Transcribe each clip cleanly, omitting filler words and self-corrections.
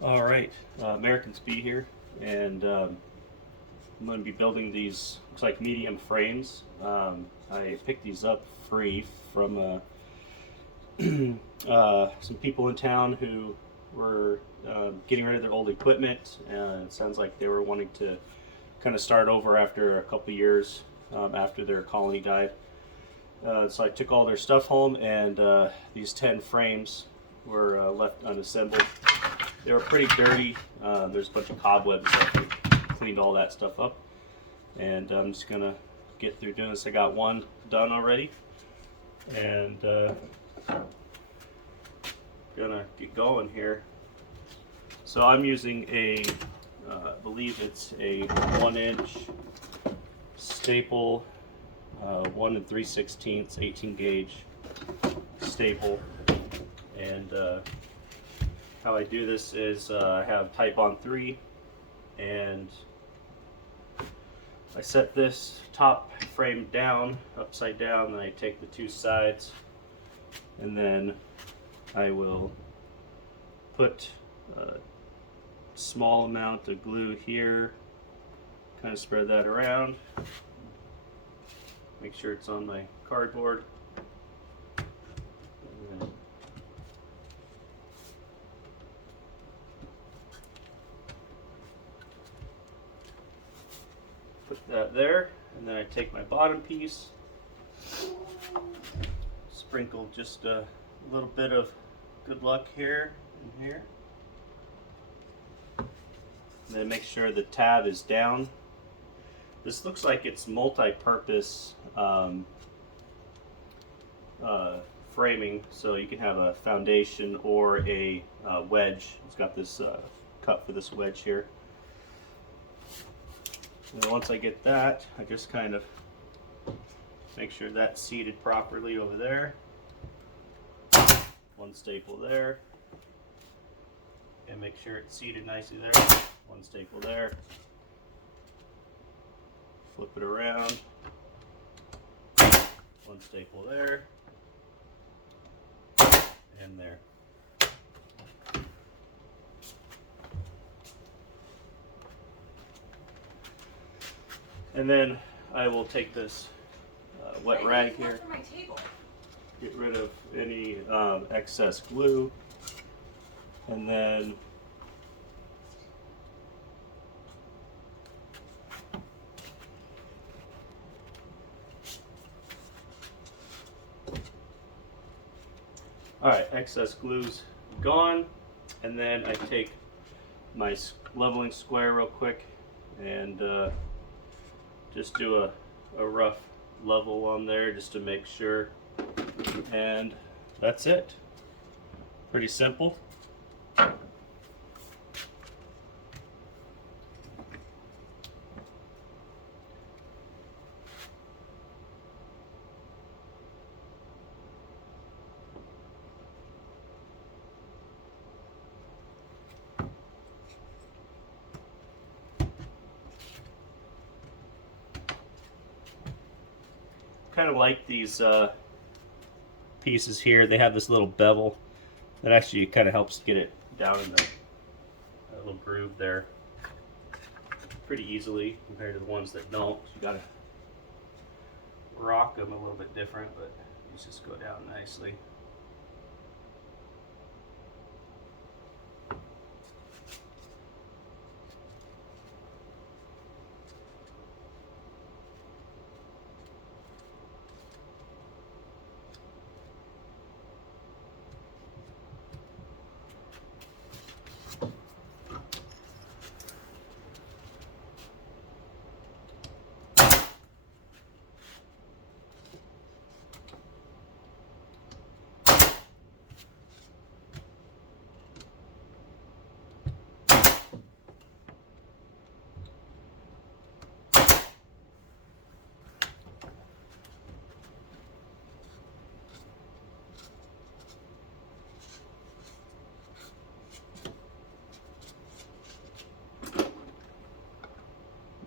All right, American Speed here, and I'm going to be building these, looks like medium frames. I picked these up free from some people in town who were getting rid of their old equipment. It sounds like they were wanting to kind of start over after a couple years after their colony died. So I took all their stuff home, and these 10 frames were left unassembled. They were pretty dirty. There's a bunch of cobwebs. I cleaned all that stuff up, and I'm just gonna get through doing this. I got one done already, and gonna get going here. So I'm using I believe it's a 1-inch staple, 1 3/16, 18 gauge staple, and how I do this is I have Titebond 3, and I set this top frame down, upside down, and I take the two sides, and then I will put a small amount of glue here, kind of spread that around, make sure it's on my cardboard, and then put that there, and then I take my bottom piece, sprinkle just a little bit of good luck here and here, and then make sure the tab is down. This looks like it's multi-purpose framing, so you can have a foundation or a wedge. It's got this cut for this wedge here. And then once I get that, I just kind of make sure that's seated properly over there. One staple there. And make sure it's seated nicely there. One staple there. Flip it around. One staple there. And there. And then I will take this wet rag here, get rid of any excess glue, and then alright, excess glue's gone, and then I take my leveling square real quick and just do a rough level on there just to make sure, and that's it. Pretty simple. Kind of like these pieces here. They have this little bevel that actually kind of helps get it down in the little groove there pretty easily compared to the ones that don't. So you gotta rock them a little bit different, but these just go down nicely.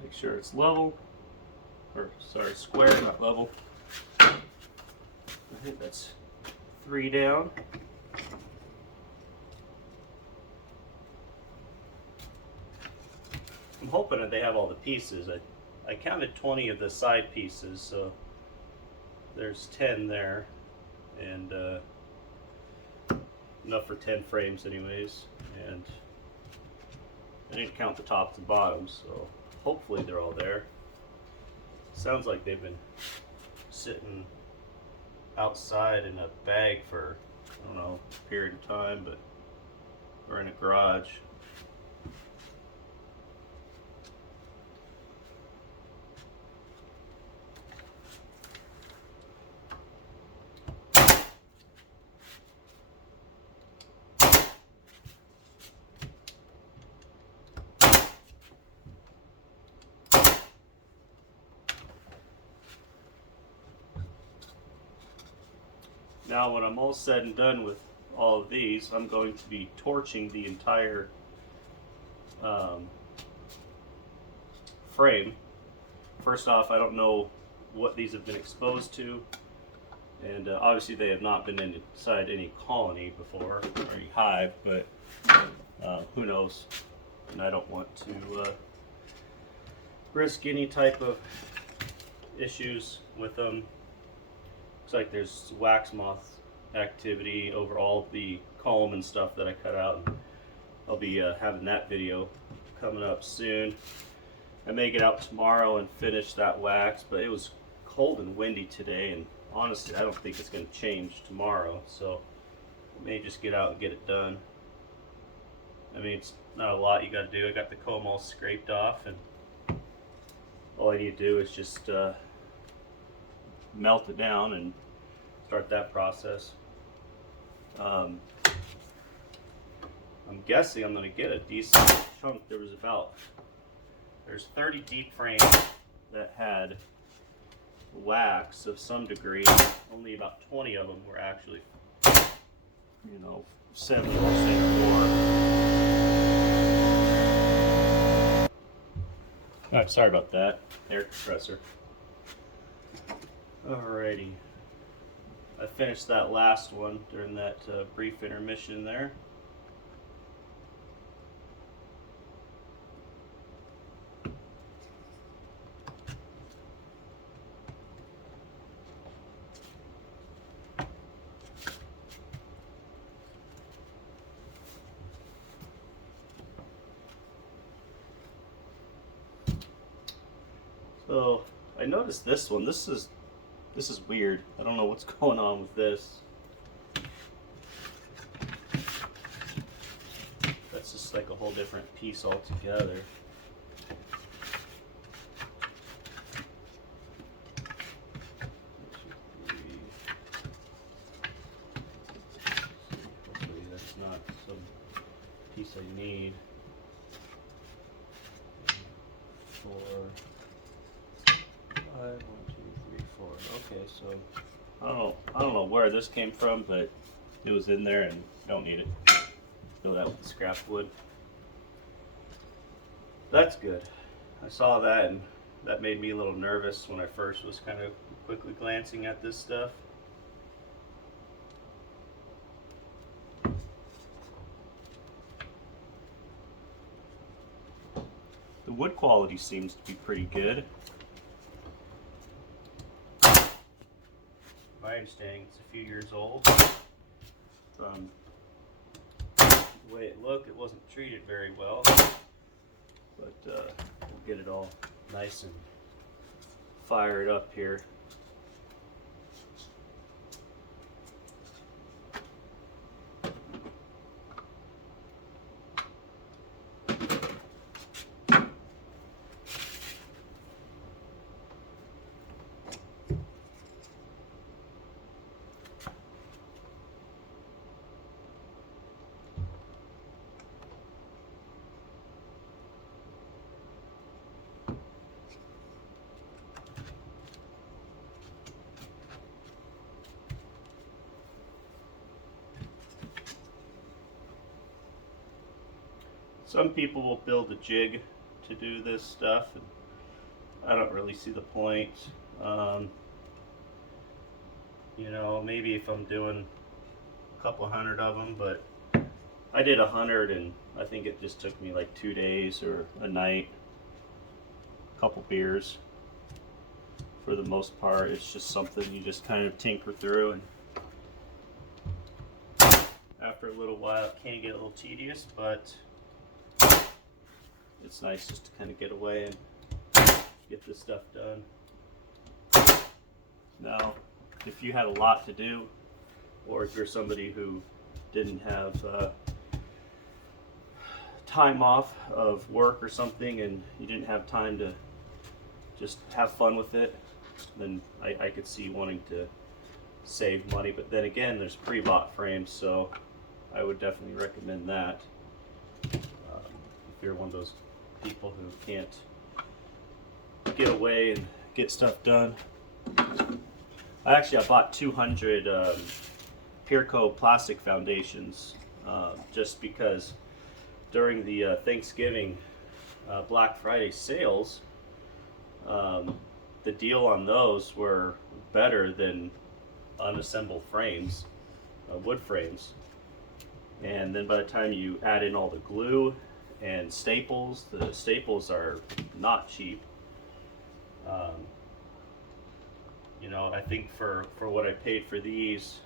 Make sure it's level, or sorry, square, not level. I think that's 3 down. hoping that they have all the pieces. I counted 20 of the side pieces, so there's 10 there, and enough for 10 frames anyways. And I didn't count the tops and bottoms, so hopefully they're all there. Sounds like they've been sitting outside in a bag for, I don't know, a period of time, but or in a garage. Now when I'm all said and done with all of these, I'm going to be torching the entire frame. First off, I don't know what these have been exposed to, and obviously they have not been inside any colony before, or any hive, but who knows. And I don't want to risk any type of issues with them. Looks like there's wax moth activity over all the column and stuff that I cut out. I'll be having that video coming up soon. I may get out tomorrow and finish that wax, but it was cold and windy today, and honestly I don't think it's going to change tomorrow, so I may just get out and get it done. I mean, it's not a lot you got to do. I got the comb all scraped off, and all I need to do is just melt it down and start that process. I'm guessing I'm going to get a decent chunk. There's 30 deep frames that had wax of some degree. Only about 20 of them were actually, 70% or more. Alright, sorry about that. Air compressor. Alrighty. I finished that last one during that brief intermission there. So I noticed this one. This is weird. I don't know what's going on with this. That's just like a whole different piece altogether. Hopefully that's not some piece I need. 4, 5, 1, 2, 3, 4. Okay, so I don't know where this came from, but it was in there and don't need it. Fill that with the scrap wood. That's good. I saw that and that made me a little nervous when I first was kind of quickly glancing at this stuff. The wood quality seems to be pretty good. My understanding it's a few years old. From the way it looked, it wasn't treated very well. But we'll get it all nice and fired up here. Some people will build a jig to do this stuff, and I don't really see the point. Maybe if I'm doing a couple hundred of them, but I did 100 and I think it just took me like 2 days or a night. couple beers. For the most part, it's just something you just kind of tinker through, and after a little while it can get a little tedious, but it's nice just to kind of get away and get this stuff done. Now, if you had a lot to do, or if you're somebody who didn't have time off of work or something and you didn't have time to just have fun with it, then I could see wanting to save money. But then again, there's pre-bought frames, so I would definitely recommend that if you're one of those people who can't get away and get stuff done. I bought 200 Peerco plastic foundations just because during the Thanksgiving Black Friday sales, the deal on those were better than unassembled frames, wood frames. And then by the time you add in all the glue and staples, the staples are not cheap. You know, I think for what I paid for these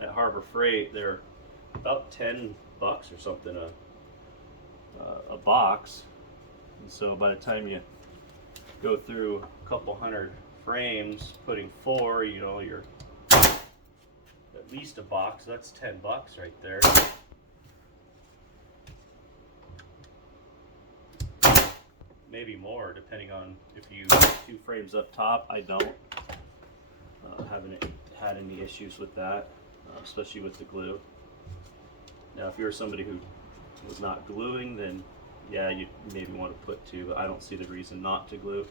at Harbor Freight, they're about $10 or something a box. And so by the time you go through a couple hundred frames, putting 4, you know, you're at least a box. That's $10 right there. Maybe more, depending on if you 2 frames up top. I don't. Haven't had any issues with that, especially with the glue. Now, if you're somebody who was not gluing, then yeah, you maybe want to put 2, but I don't see the reason not to glue.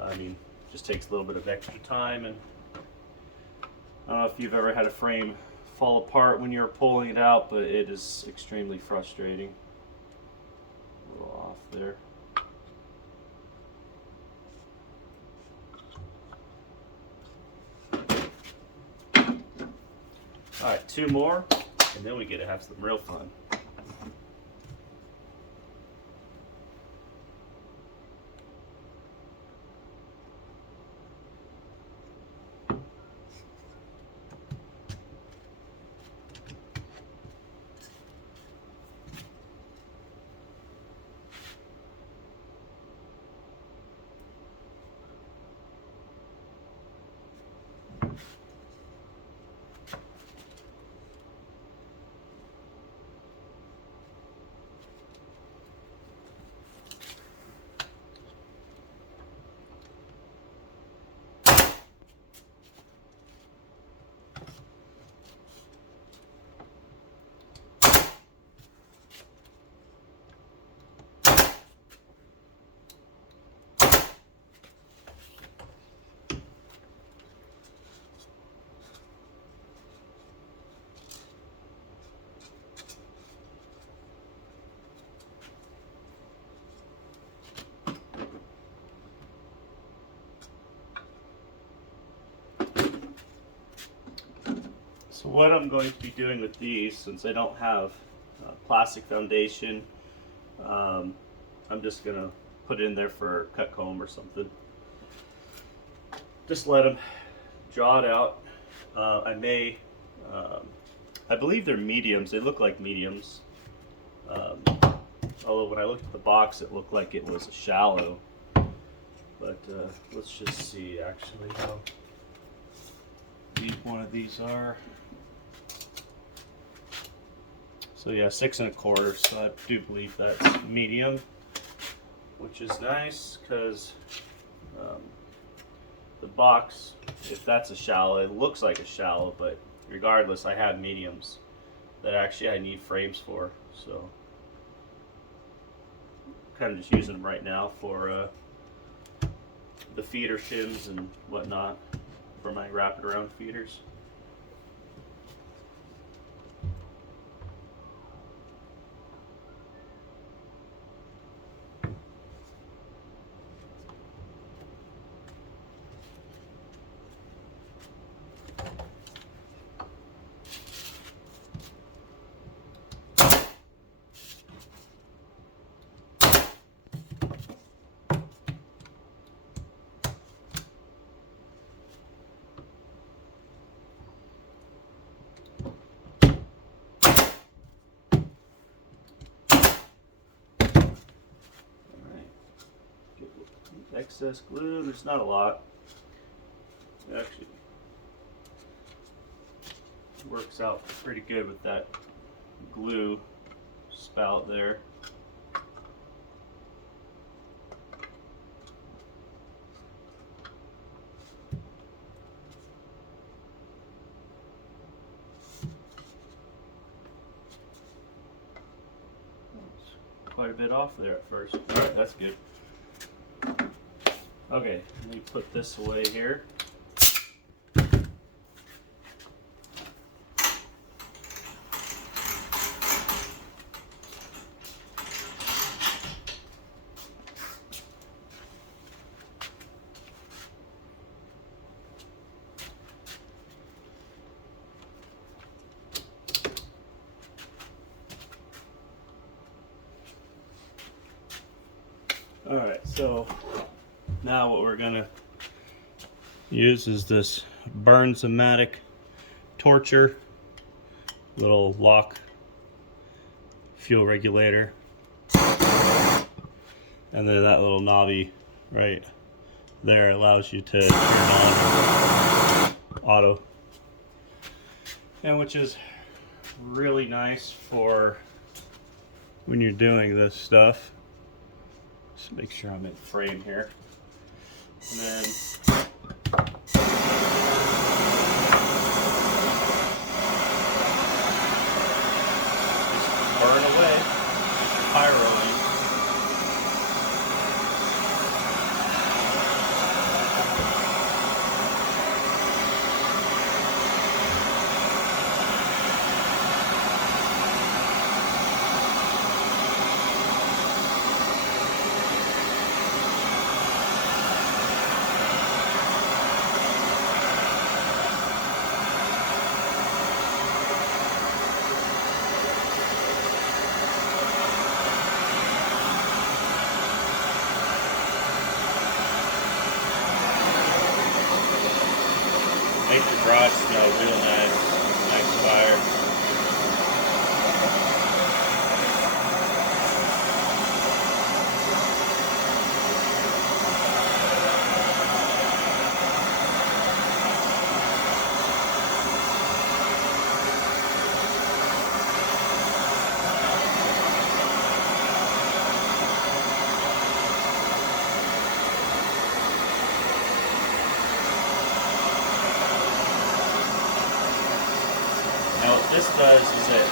I mean, it just takes a little bit of extra time, and I don't know if you've ever had a frame fall apart when you're pulling it out, but it is extremely frustrating. A little off there. All right, 2 more, and then we get to have some real fun. So what I'm going to be doing with these, since I don't have a plastic foundation, I'm just going to put it in there for cut comb or something. Just let them draw it out. I believe they're mediums. They look like mediums. Although when I looked at the box, it looked like it was a shallow. But let's just see actually how deep one of these are. So yeah, 6 1/4. So I do believe that's medium, which is nice because the box, if that's a shallow, it looks like a shallow, but regardless, I have mediums that actually I need frames for. So kind of just using them right now for the feeder shims and whatnot for my wrap it around feeders. excess glue. There's not a lot. It actually works out pretty good with that glue spout there. Quite a bit off there at first. Alright, that's good. Okay, let me put this away here. Alright, so now what we're gonna use is this Burns-O-Matic torcher, little lock fuel regulator, and then that little knobby right there allows you to turn on auto, and which is really nice for when you're doing this stuff. Just make sure I'm in frame here. And then just burn away. Just pyroing. Make the garage smell real nice. Nice fire. Now what this does is it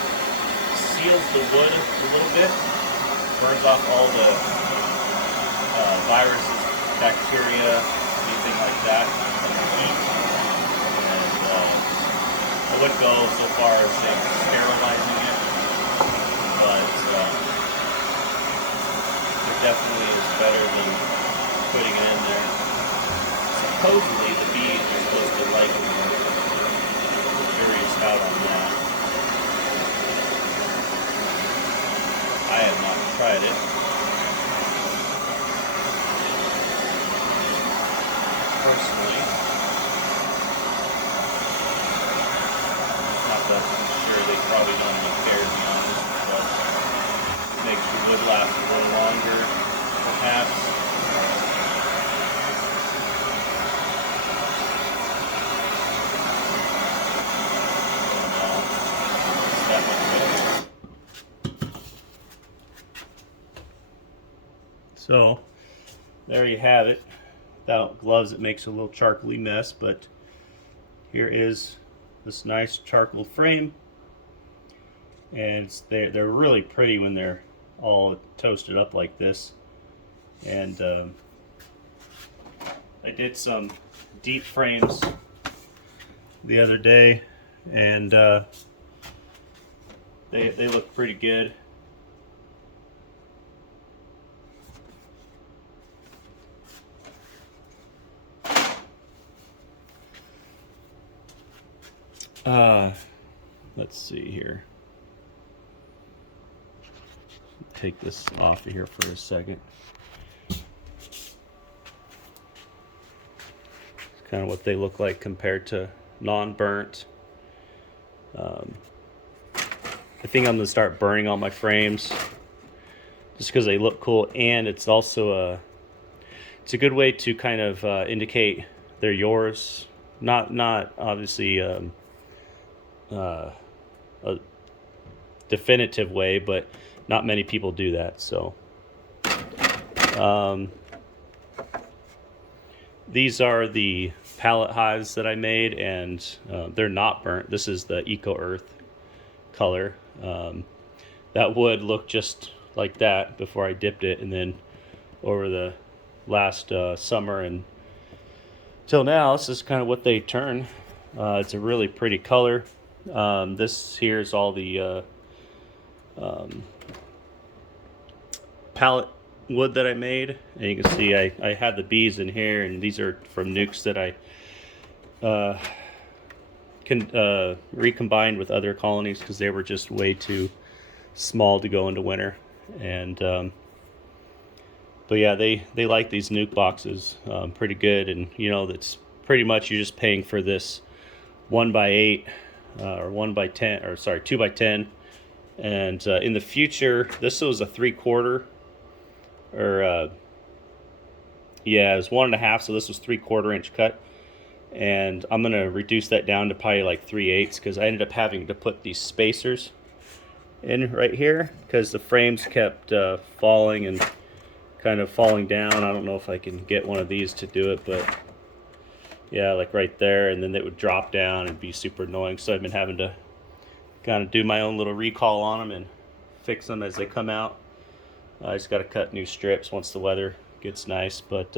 seals the wood a little bit, burns off all the viruses, bacteria, anything like that from the heat. And I wouldn't go so far as saying sterilizing it, but it definitely is better than putting it in there. Supposedly the bees are supposed to like it more. Curious out on that. I have not tried it. Personally. Not that I'm sure they probably don't even care, to be honest, but it makes the wood last a little longer, perhaps. So there you have it. Without gloves it makes a little charcoaly mess, but here is this nice charcoal frame, and they're really pretty when they're all toasted up like this. And I did some deep frames the other day, and they look pretty good. Let's see here. Take this off of here for a second. It's kind of what they look like compared to non-burnt. I think I'm gonna start burning all my frames just because they look cool, and it's also it's a good way to kind of indicate they're yours. Not obviously a definitive way, but not many people do that. So these are the pallet hives that I made, and they're not burnt. This is the Eco Earth color. That would look just like that before I dipped it, and then over the last summer and till now, this is kind of what they turn. It's a really pretty color. This here is all the pallet wood that I made, and you can see I had the bees in here, and these are from nukes that I recombined with other colonies because they were just way too small to go into winter. And but yeah, they like these nuke boxes pretty good, and you know, that's pretty much you're just paying for this 1x8 or 1x10, or sorry, 2x10. And in the future, this was a 3/4, or yeah, it was 1.5, so this was 3/4 inch cut, and I'm gonna reduce that down to probably like 3/8 because I ended up having to put these spacers in right here because the frames kept falling and kind of falling down. I don't know if I can get one of these to do it, but yeah, like right there, and then they would drop down and be super annoying. So I've been having to kind of do my own little recall on them and fix them as they come out. I just got to cut new strips once the weather gets nice. But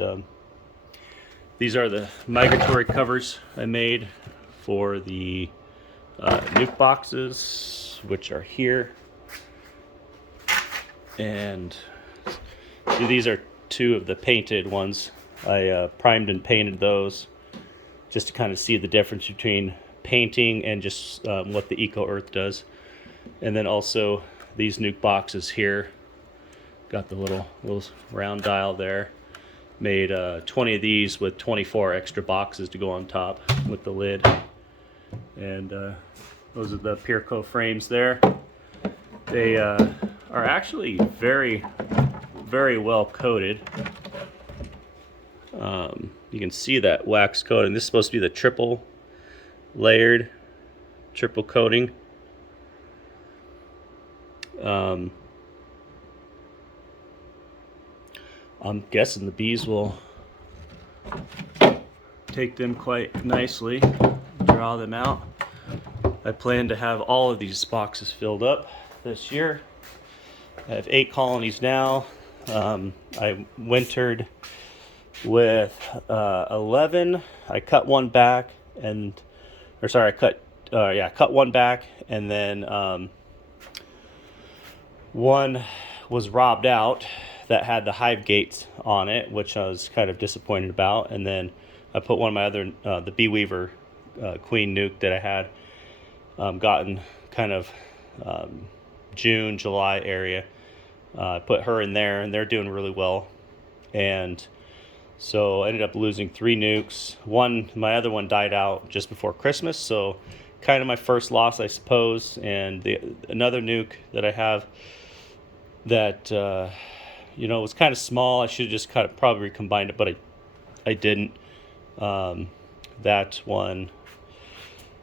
these are the migratory covers I made for the nuke boxes, which are here. And see, these are two of the painted ones. I primed and painted those just to kind of see the difference between painting and just what the Eco Earth does. And then also these nuke boxes here, got the little round dial there. Made 20 of these with 24 extra boxes to go on top with the lid. And those are the Pierco frames there. They are actually very, very well coated. You can see that wax coating. This is supposed to be the triple coating. I'm guessing the bees will take them quite nicely, draw them out. I plan to have all of these boxes filled up this year. I have 8 colonies now. I wintered with 11. I cut one back, I cut one back, and then one was robbed out that had the hive gates on it, which I was kind of disappointed about. And then I put one of my other, the Bee Weaver queen nuke that I had gotten kind of June, July area. Put her in there, and they're doing really well. And so I ended up losing 3 nukes. My other one died out just before Christmas, so kind of my first loss, I suppose. And another nuke that I have that was kind of small. I should have just kind of probably recombined it, but I didn't. That one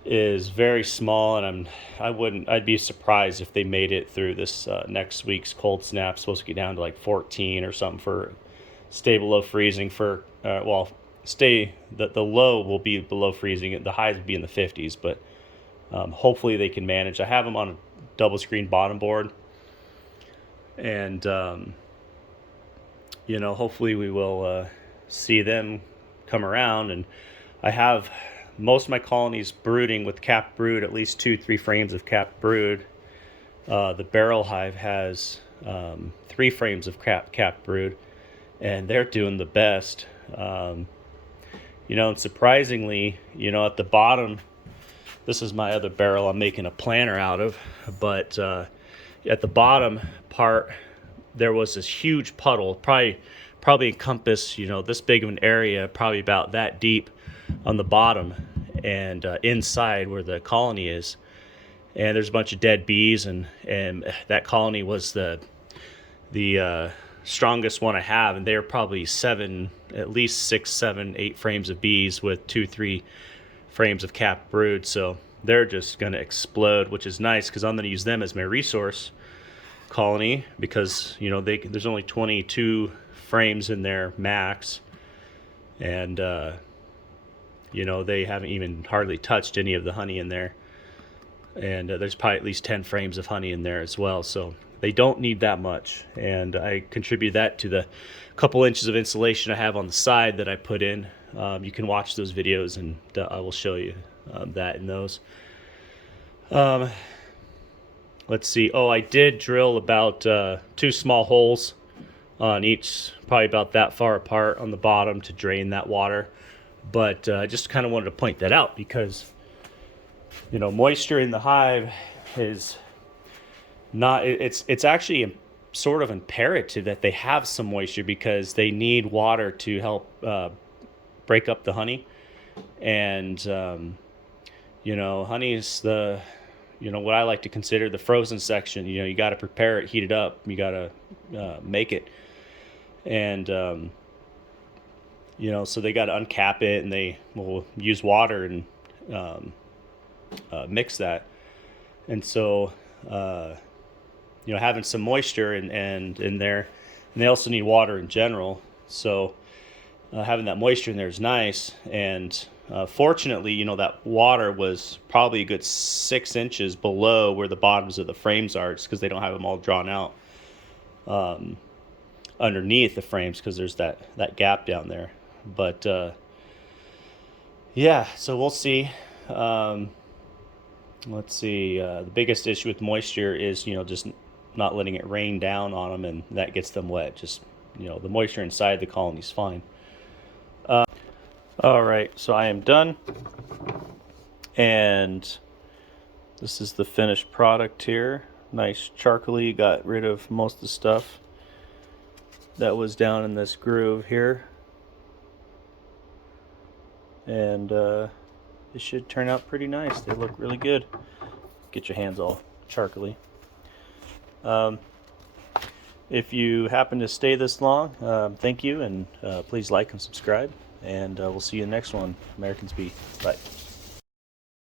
is very small, and I'd be surprised if they made it through this next week's cold snap. It's supposed to get down to like 14 or something for stay below freezing for the low will be below freezing, the highs will be in the 50s, but hopefully they can manage. I have them on a double screen bottom board, and hopefully we will see them come around. And I have most of my colonies brooding with capped brood, at least 2-3 frames of capped brood. The barrel hive has 3 frames of capped brood, and they're doing the best. And surprisingly, at the bottom, this is my other barrel I'm making a planter out of, but at the bottom part, there was this huge puddle, probably encompass, this big of an area, probably about that deep on the bottom and inside where the colony is. And there's a bunch of dead bees, and that colony was the strongest one I have, and they're probably at least 6, 7, 8 frames of bees with 2, 3 frames of capped brood. So they're just going to explode, which is nice because I'm going to use them as my resource colony, because there's only 22 frames in their max, and they haven't even hardly touched any of the honey in there, and there's probably at least 10 frames of honey in there as well, so they don't need that much. And I contribute that to the couple inches of insulation I have on the side that I put in. You can watch those videos, and I will show you that in those. Let's see. Oh, I did drill about 2 small holes on each, probably about that far apart on the bottom to drain that water. But I just kind of wanted to point that out because, moisture in the hive is not, it's actually sort of imperative that they have some moisture, because they need water to help break up the honey. And, honey is what I like to consider the frozen section. You got to prepare it, heat it up, you got to make it. And, so they got to uncap it, and they will use water and mix that. And so, having some moisture and in there, and they also need water in general. So having that moisture in there is nice. And fortunately, that water was probably a good 6 inches below where the bottoms of the frames are. It's because they don't have them all drawn out underneath the frames, because there's that gap down there. But yeah, so we'll see. Let's see. The biggest issue with moisture is just not letting it rain down on them, and that gets them wet. Just the moisture inside the colony is fine. All right, so I am done, and this is the finished product here. Nice charcoaly. Got rid of most of the stuff that was down in this groove here, and it should turn out pretty nice. They look really good. Get your hands all charcoaly. If you happen to stay this long, thank you, and please like and subscribe, and we'll see you in the next one. Americans Bee. Bye.